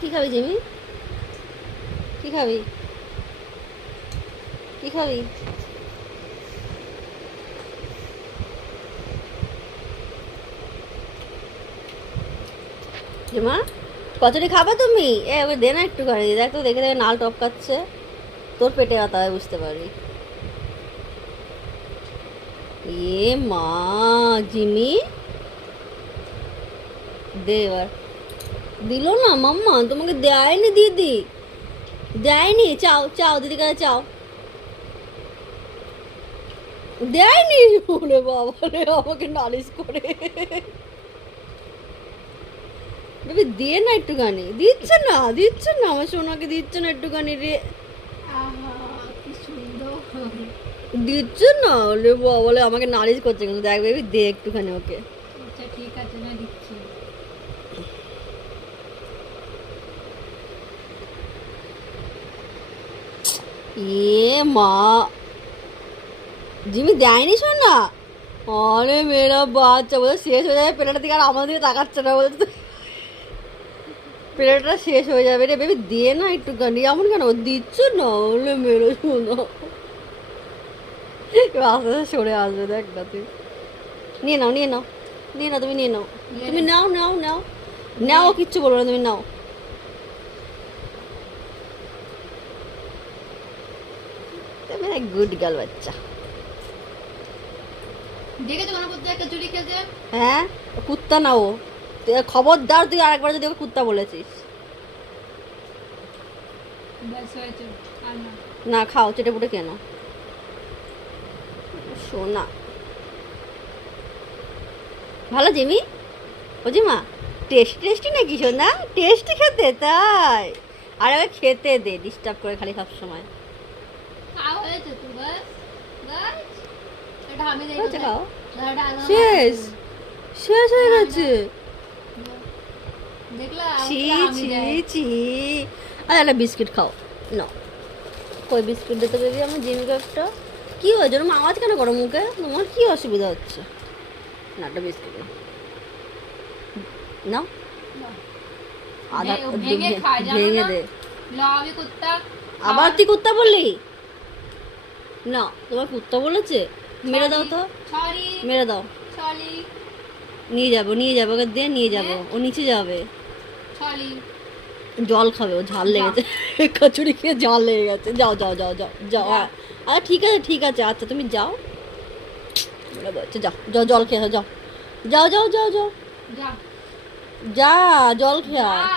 কি খাবি জিমি? কি খাবি? কি খাবি? জিমা কচুরি খাবে তুমি? ওকে দে না একটু করে, দেখ তো, দেখে দেখে নাল টপকাচ্ছে। তোর পেটে ব্যথা হয় বুঝতে পারি। মা, জিমি দে এবার। দিল না মাম্মা, তোমাকে দেয়নি দিদি, দেয়নি। চাও চাও দিদি কাছে চাও। দেয়নি। ওরে বাবা রে, আমাকে নালিশ করে। বেবি দে না একটুখানি। দিচ্ছে না, দিচ্ছে না, আমার সোনাকে দিচ্ছে না একটুখানি রে। কি সুন্দর। দিচ্ছে না, ওরে বাবা বলে আমাকে নালিশ করছে কিন্তু। দেখ বেবি, দে একটুখানি ওকে। আচ্ছা ঠিক আছে, না দিচ্ছি। মা, জিমি দেয়নি শোনা। আরে মেয়েরা বাচ্চা বলে শেষ হয়ে যাবে পেটাটা দিকে, আর আমাদের দিকে তাকাচ্ছে না বলছে। পেটাটা শেষ হয়ে যাবে রে বেবি, দিয়ে না একটুখানি। এমন কেন দিচ্ছ না? ওলে মেরে শোনো, আস্তে আস্তে সরে আসবে। দেখ না তুই, নিয়ে নাও, নিয়ে নাও, নিয়ে নাও, তুমি নিয়ে নাও, তুমি নাও নাও নাও নাও, কিচ্ছু বলবো না, তুমি নাও। তুমি এক গুড গার্ল বাচ্চা। দেখেছো কোনো কোথায় একটা চুরি খেলছে? হ্যাঁ, কুত্তা না ও। খবরদার তুই আরেকবার যদি ওকে কুত্তা বলেছিস। ব্যাস হয়েছে, আর না। না খাও, চেটে পুটে কেন সোনা। ভালো জিমি? ও জিমা, টেস্টি টেস্টি নাকি সোনা? টেস্টি খেতে তাই? আর আগে খেতে দে, ডিস্টার্ব করে খালি সব সময়। খাওয়া হয়েছে তো, ব্যাস ব্যাস। এটা আমি দেখি হয়েছে, খাও। দাদাটা আলাদা শেষ, শেষ হয়ে গেছে। দেখলাম ছি আমি ছি দেয়। ছি। আর একটা বিস্কিট খাও। না, কই বিস্কুট দিতে বেবি আমার জিমিকে একটা। কি হয়েছে, ওরকম আওয়াজ কেন করো মুখে? তোমার কি অসুবিধা হচ্ছে? না, একটা বিস্কিট নাও। আধা ভেঙে খায়, জানো ভেঙে না? দে। লাভি কুত্তা। আবার তুই কুত্তা বললি? না, তোমার কুত্তা বলেছে? মেরে দাও তো, সরি মেরে দাও। সরি নিয়ে যাবো, নিয়ে যাবো, ওকে দিয়ে নিয়ে যাবো। ও নিচে যাবে, সরি। জল খাবে, ও ঝাল লেগেছে। কচুরি খেয়ে জল লেগে গেছে। যাও যাও যাও যাও যাও। যা। আচ্ছা ঠিক আছে, ঠিক আছে, আচ্ছা তুমি যাও। মেরে বলছে, যাও যাও, জল খেয়ে আসো, যাও যাও যাও যাও যাও। যা যা, জল খেয়ে আয়। যা।